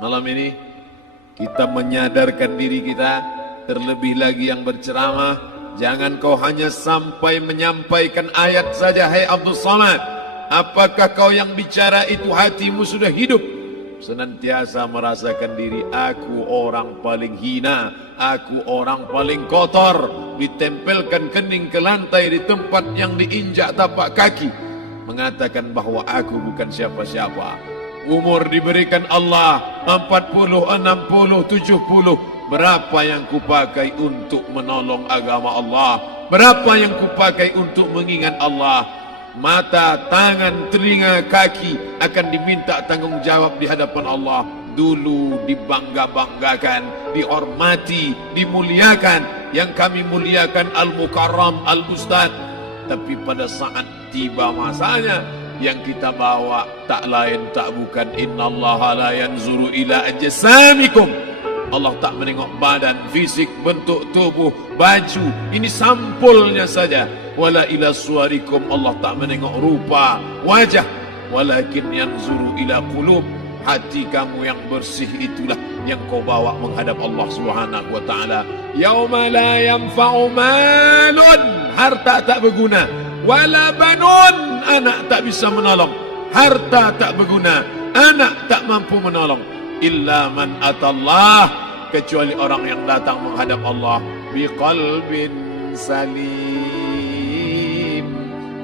Malam ini kita menyadarkan diri kita, terlebih lagi yang berceramah, jangan kau hanya sampai menyampaikan ayat saja. Hai Abdul Samad, apakah kau yang bicara itu hatimu sudah hidup? Senantiasa merasakan diri, aku orang paling hina, aku orang paling kotor, ditempelkan kening ke lantai di tempat yang diinjak tapak kaki, mengatakan bahwa aku bukan siapa-siapa. Umur diberikan Allah 40, 60, 70. Berapa yang kupakai untuk menolong agama Allah? Berapa yang kupakai untuk mengingat Allah? Mata, tangan, telinga, kaki akan diminta tanggung jawab di hadapan Allah. Dulu dibangga-banggakan, dihormati, dimuliakan. Yang kami muliakan Al-Mukarram, Al-Ustadz. Tapi pada saat tiba masanya, yang kita bawa tak lain tak bukan innallaha la yanzuru ila ajsamikum. Allah tak menengok badan, fisik, bentuk tubuh, baju. Ini sampulnya saja. Wala ila suwarikum. Allah tak menengok rupa, wajah. Walakin yanzuru ila qulub. Hati kamu yang bersih itulah yang kau bawa menghadap Allah Subhanahu wa taala. Yauma la yanfa'u malun, harta tak berguna, wala banun, anak tak bisa menolong, harta tak berguna, anak tak mampu menolong, illa man atallah, kecuali orang yang datang menghadap Allah biqalbin salim,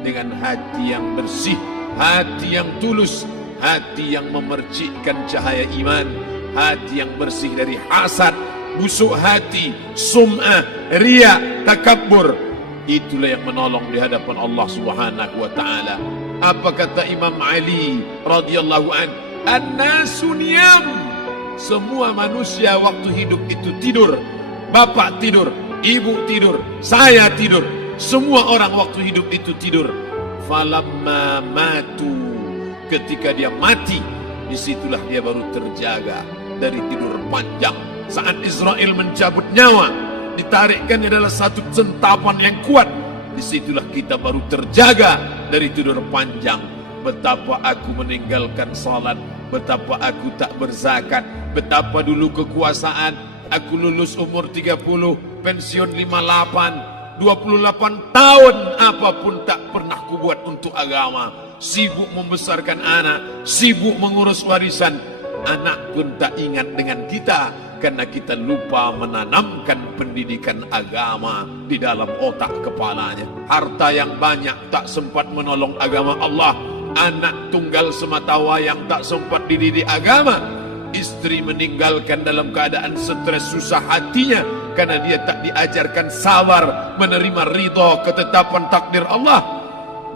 dengan hati yang bersih, hati yang tulus, hati yang memercikkan cahaya iman, hati yang bersih dari hasad, busuk hati, sum'ah, riya, takabbur. Itulah yang menolong di hadapan Allah Subhanahu wa taala. Apa kata Imam Ali radhiyallahu an? An-nasu niyam. Semua manusia waktu hidup itu tidur. Bapak tidur, ibu tidur, saya tidur. Semua orang waktu hidup itu tidur. Falamma matu, ketika dia mati, disitulah dia baru terjaga dari tidur panjang. Saat Israel mencabut nyawa, ditarikkannya adalah satu centapan yang kuat. Disitulah kita baru terjaga dari tidur panjang. Betapa aku meninggalkan salat, betapa aku tak berzakat, betapa dulu kekuasaan. Aku lulus umur 30, pensiun 58, 28 tahun, apapun tak pernah kubuat untuk agama. Sibuk membesarkan anak, sibuk mengurus warisan. Anak pun tak ingat dengan kita, karena kita lupa menanamkan pendidikan agama di dalam otak kepalanya. Harta yang banyak tak sempat menolong agama Allah. Anak tunggal semata wayang tak sempat dididik agama. Istri meninggalkan dalam keadaan stres susah hatinya, karena dia tak diajarkan sabar menerima ridha ketetapan takdir Allah.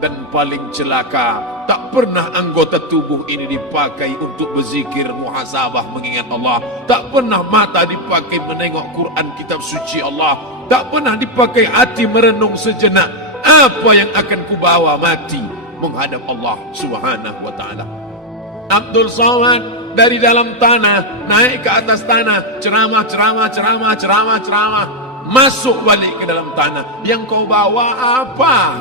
Dan paling celaka, tak pernah anggota tubuh ini dipakai untuk berzikir, muhasabah, mengingat Allah. Tak pernah mata dipakai menengok Quran, kitab suci Allah. Tak pernah dipakai hati merenung sejenak, apa yang akan kubawa mati menghadap Allah Subhanahu wa ta'ala. Abdul Samad dari dalam tanah naik ke atas tanah, ceramah, masuk balik ke dalam tanah. Yang kau bawa apa?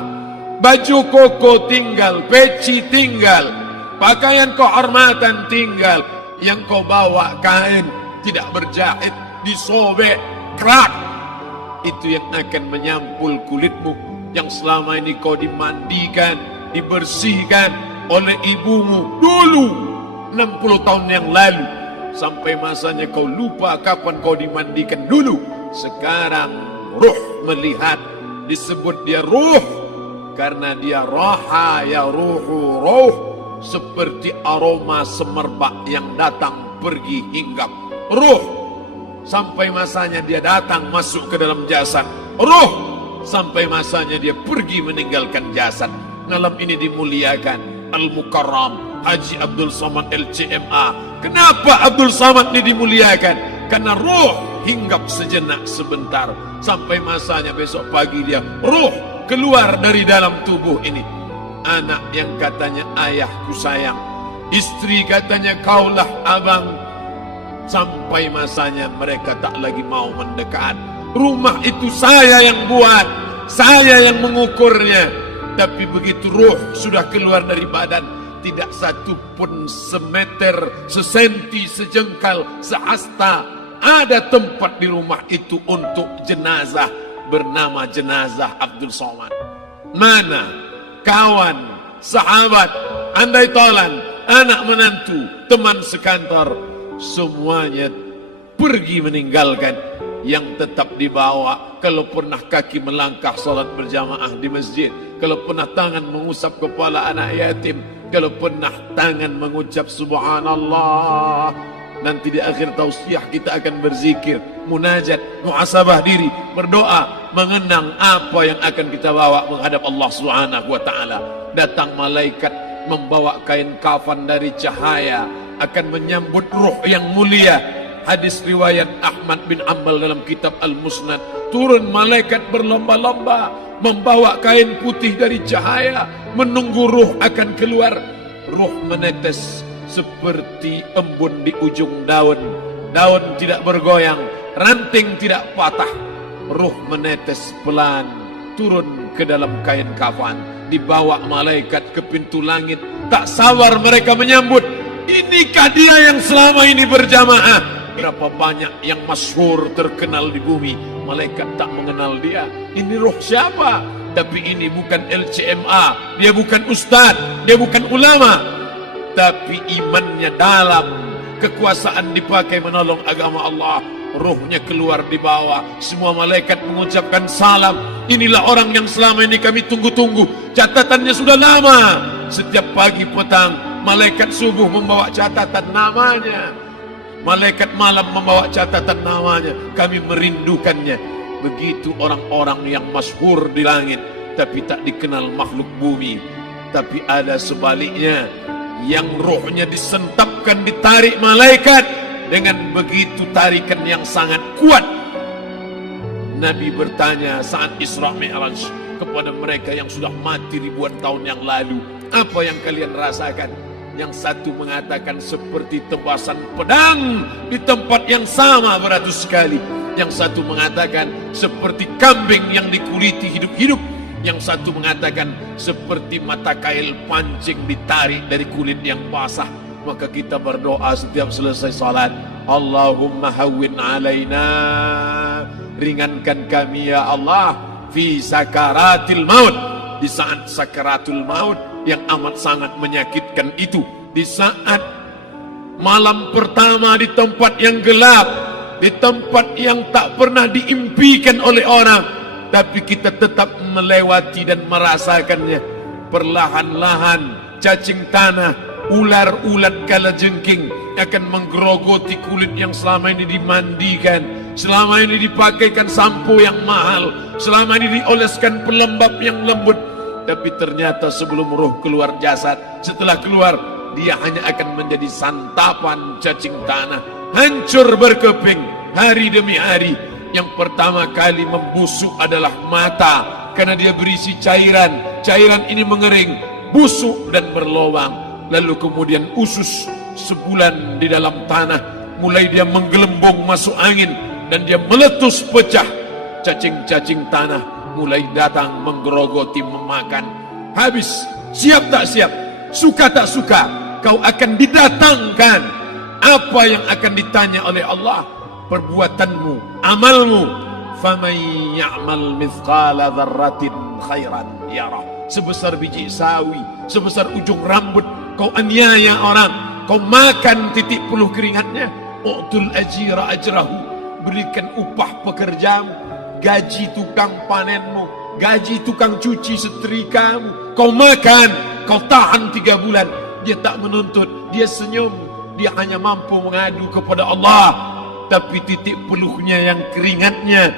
Baju koko tinggal, peci tinggal, pakaian kehormatan tinggal. Yang kau bawa kain tidak berjahit, disobek, kerak. Itu yang akan menyampul kulitmu, yang selama ini kau dimandikan, dibersihkan oleh ibumu dulu 60 tahun yang lalu. Sampai masanya kau lupa kapan kau dimandikan dulu. Sekarang ruh melihat, disebut dia ruh karena dia raha ya ruhu ruh, seperti aroma semerbak yang datang pergi hinggap. Ruh sampai masanya dia datang masuk ke dalam jasad, ruh sampai masanya dia pergi meninggalkan jasad. Malam ini dimuliakan Al-Mukarram Haji Abdul Samad LCMA. Kenapa Abdul Samad ini dimuliakan? Karena ruh hinggap sejenak sebentar, sampai masanya besok pagi dia ruh keluar dari dalam tubuh ini. Anak yang katanya ayahku sayang, istri katanya kaulah abang, sampai masanya mereka tak lagi mau mendekat. Rumah itu saya yang buat, saya yang mengukurnya. Tapi begitu ruh sudah keluar dari badan, tidak satu pun semeter, sesenti, sejengkal, sehasta ada tempat di rumah itu untuk jenazah bernama jenazah Abdul Somad. Mana kawan, sahabat, andai tolan, anak menantu, teman sekantor, semuanya pergi meninggalkan. Yang tetap dibawa, kalau pernah kaki melangkah salat berjamaah di masjid, kalau pernah tangan mengusap kepala anak yatim, kalau pernah tangan mengucap subhanallah. Nanti di akhir tausiah kita akan berzikir, munajat, muhasabah diri, berdoa, mengenang apa yang akan kita bawa menghadap Allah Subhanahu wa taala. Datang malaikat membawa kain kafan dari cahaya, akan menyambut ruh yang mulia. Hadis riwayat Ahmad bin Ambal dalam kitab Al-Musnad, turun malaikat berlomba-lomba membawa kain putih dari cahaya, menunggu ruh akan keluar. Ruh menetes seperti embun di ujung daun. Daun tidak bergoyang, ranting tidak patah. Ruh menetes pelan turun ke dalam kain kafan, dibawa malaikat ke pintu langit. Tak sabar mereka menyambut. Inikah dia yang selama ini berjamaah? Berapa banyak yang masyhur terkenal di bumi, malaikat tak mengenal dia. Ini roh siapa? Tapi ini bukan LCMA, dia bukan ustaz, dia bukan ulama, tapi imannya dalam, kekuasaan dipakai menolong agama Allah. Ruhnya keluar di bawah, semua malaikat mengucapkan salam. Inilah orang yang selama ini kami tunggu-tunggu, catatannya sudah lama. Setiap pagi petang malaikat subuh membawa catatan namanya, malaikat malam membawa catatan namanya. Kami merindukannya. Begitu orang-orang yang masyhur di langit tapi tak dikenal makhluk bumi. Tapi ada sebaliknya, yang rohnya disentapkan, ditarik malaikat dengan begitu tarikan yang sangat kuat. Nabi bertanya saat Isra Mi'raj kepada mereka yang sudah mati ribuan tahun yang lalu, apa yang kalian rasakan? Yang satu mengatakan seperti tebasan pedang di tempat yang sama beratus kali. Yang satu mengatakan seperti kambing yang dikuliti hidup-hidup. Yang satu mengatakan seperti mata kail pancing ditarik dari kulit yang basah. Maka kita berdoa setiap selesai salat, Allahumma hawwin alaina, ringankan kami ya Allah, fi sakaratil maut, di saat sakaratul maut yang amat sangat menyakitkan itu, di saat malam pertama di tempat yang gelap, di tempat yang tak pernah diimpikan oleh orang, tapi kita tetap melewati dan merasakannya. Perlahan-lahan cacing tanah, ular-ulat kalajengking akan menggerogoti kulit yang selama ini dimandikan, selama ini dipakaikan sampo yang mahal, selama ini dioleskan pelembab yang lembut. Tapi ternyata sebelum roh keluar jasad, setelah keluar, dia hanya akan menjadi santapan cacing tanah, hancur berkeping hari demi hari. Yang pertama kali membusuk adalah mata, karena dia berisi cairan. Cairan ini mengering, busuk dan berlubang. Lalu kemudian usus sebulan di dalam tanah, mulai dia menggelembung masuk angin dan dia meletus pecah. Cacing-cacing tanah mulai datang menggerogoti, memakan. Habis, siap tak siap, suka tak suka, kau akan didatangkan. Apa yang akan ditanya oleh Allah? Perbuatanmu, amalmu. Faman ya'mal mithqala dzarratin khairan yarah. Sebesar biji sawi, sebesar ujung rambut, kau aniaya orang, kau makan titik puluh keringatnya. U'tul ajira ajrahu, berikan upah pekerjamu, gaji tukang panenmu, gaji tukang cuci setrikamu. Kau makan, kau tahan 3 bulan. Dia tak menuntut, dia senyum, dia hanya mampu mengadu kepada Allah. Tapi titik peluhnya yang keringatnya,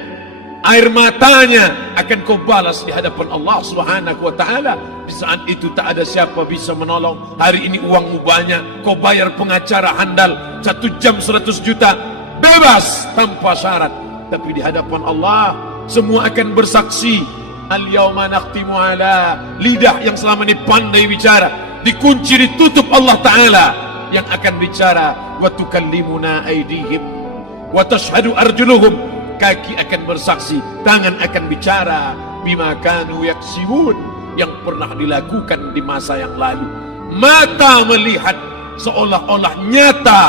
air matanya akan kau balas di hadapan Allah Subhanahu wa taala. Di saat itu tak ada siapa bisa menolong. Hari ini uangmu banyak, kau bayar pengacara handal 1 jam 100 juta, bebas tanpa syarat. Tapi di hadapan Allah semua akan bersaksi. Al-yawma nakhtimu ala, lidah yang selama ini pandai bicara dikunci, ditutup Allah taala yang akan bicara. Wa tukallimuna aydihim wa tashhadu arjuluhum, kaki akan bersaksi, tangan akan bicara. Bima kanu yaksibun, yang pernah dilakukan di masa yang lalu. Mata melihat seolah-olah nyata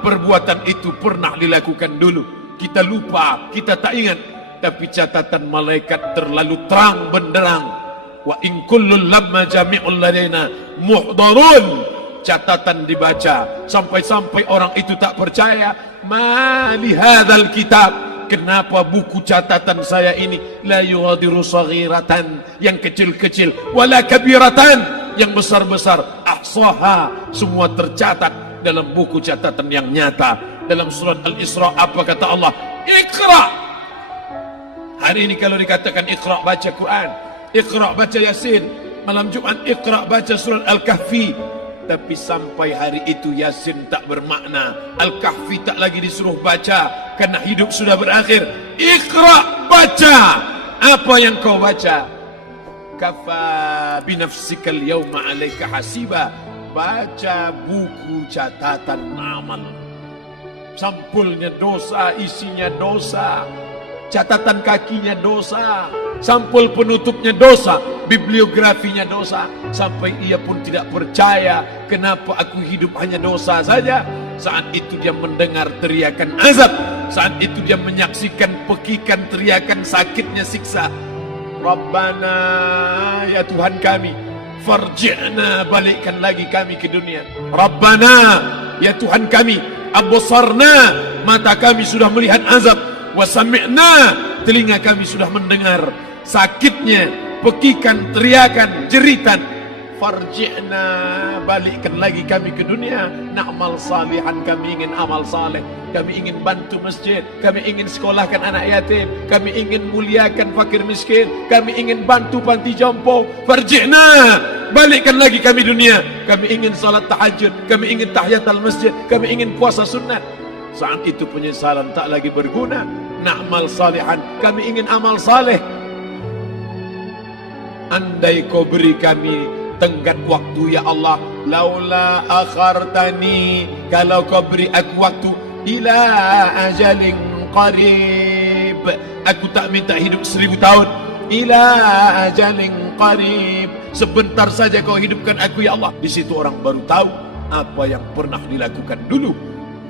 perbuatan itu pernah dilakukan dulu. Kita lupa, kita tak ingat. Tapi catatan malaikat terlalu terang benderang. Wa in kullun lamma jami'ul ladaina muhdarun. Catatan dibaca sampai-sampai orang itu tak percaya. Ma li hadzal kitab, kenapa buku catatan saya ini la yughadiru saghiratan, yang kecil-kecil, wala kabiratan, yang besar-besar, ahsaha, semua tercatat dalam buku catatan yang nyata. Dalam surat Al-Isra apa kata Allah? Iqra. Hari ini kalau dikatakan Iqra baca Quran, Iqra baca Yasin, malam Jumat Iqra baca surat Al-Kahfi, tapi sampai hari itu Yasin tak bermakna, Al-Kahfi tak lagi disuruh baca karena hidup sudah berakhir. Iqra, baca. Apa yang kau baca? Kafa binafsikal yawma alaika hasiba. Baca buku catatan amal. Sampulnya dosa, isinya dosa. Catatan kakinya dosa. Sampul penutupnya dosa. Bibliografinya dosa. Sampai ia pun tidak percaya. Kenapa aku hidup hanya dosa saja? Saat itu dia mendengar teriakan azab. Saat itu dia menyaksikan pekikan teriakan sakitnya siksa. Rabbana, ya Tuhan kami, farji'na, balikkan lagi kami ke dunia. Rabbana, ya Tuhan kami, absarna, mata kami sudah melihat azab, wa sami'na, telinga kami sudah mendengar sakitnya pekikan teriakan jeritan. Farji'na, balikkan lagi kami ke dunia. Na'mal salihan, kami ingin amal saleh, kami ingin bantu masjid, kami ingin sekolahkan anak yatim, kami ingin muliakan fakir miskin, kami ingin bantu panti jompo. Farji'na, balikkan lagi kami dunia. Kami ingin salat tahajud, kami ingin tahiyatul masjid, kami ingin puasa sunat. Saat itu penyesalan tak lagi berguna. Na'mal salihan, kami ingin amal saleh. Andai kau beri kami tenggat waktu ya Allah, laula akhartani, kalau kau beri aku waktu, ila ajalin qarib, aku tak minta hidup 1000 tahun, ila ajalin qarib, sebentar saja kau hidupkan aku ya Allah. Di situ orang baru tahu apa yang pernah dilakukan dulu,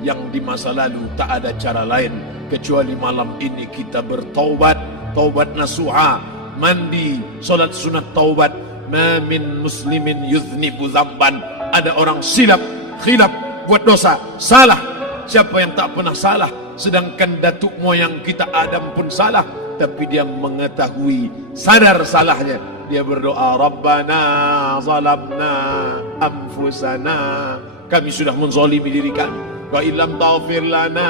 yang di masa lalu tak ada cara lain kecuali malam ini kita bertaubat, taubat nasuha, mandi, solat sunat taubat. Ma min muslimin yuznibu zamban, ada orang silap, khilaf, buat dosa, salah. Siapa yang tak pernah salah? Sedangkan datuk moyang kita Adam pun salah, tapi dia mengetahui, sadar salahnya. Dia berdoa, Rabbana zalamna anfusana, kami sudah menzalimi diri kami. Wa illam taghfir lana,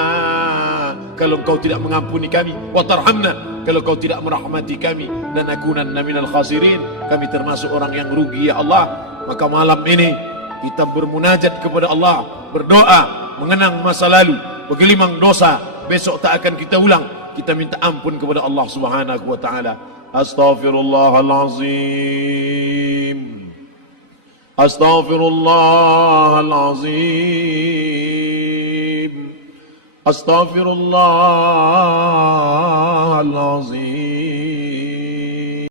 kalau kau tidak mengampuni kami, wa tarhamna, kalau kau tidak merahmati kami, lanakunanna minal khasirin, kami termasuk orang yang rugi ya Allah. Maka malam ini kita bermunajat kepada Allah, berdoa, mengenang masa lalu, bergelimang dosa, besok tak akan kita ulang. Kita minta ampun kepada Allah Subhanahu wa taala. Astaghfirullahalazim, astaghfirullahalazim, astaghfirullahalazim.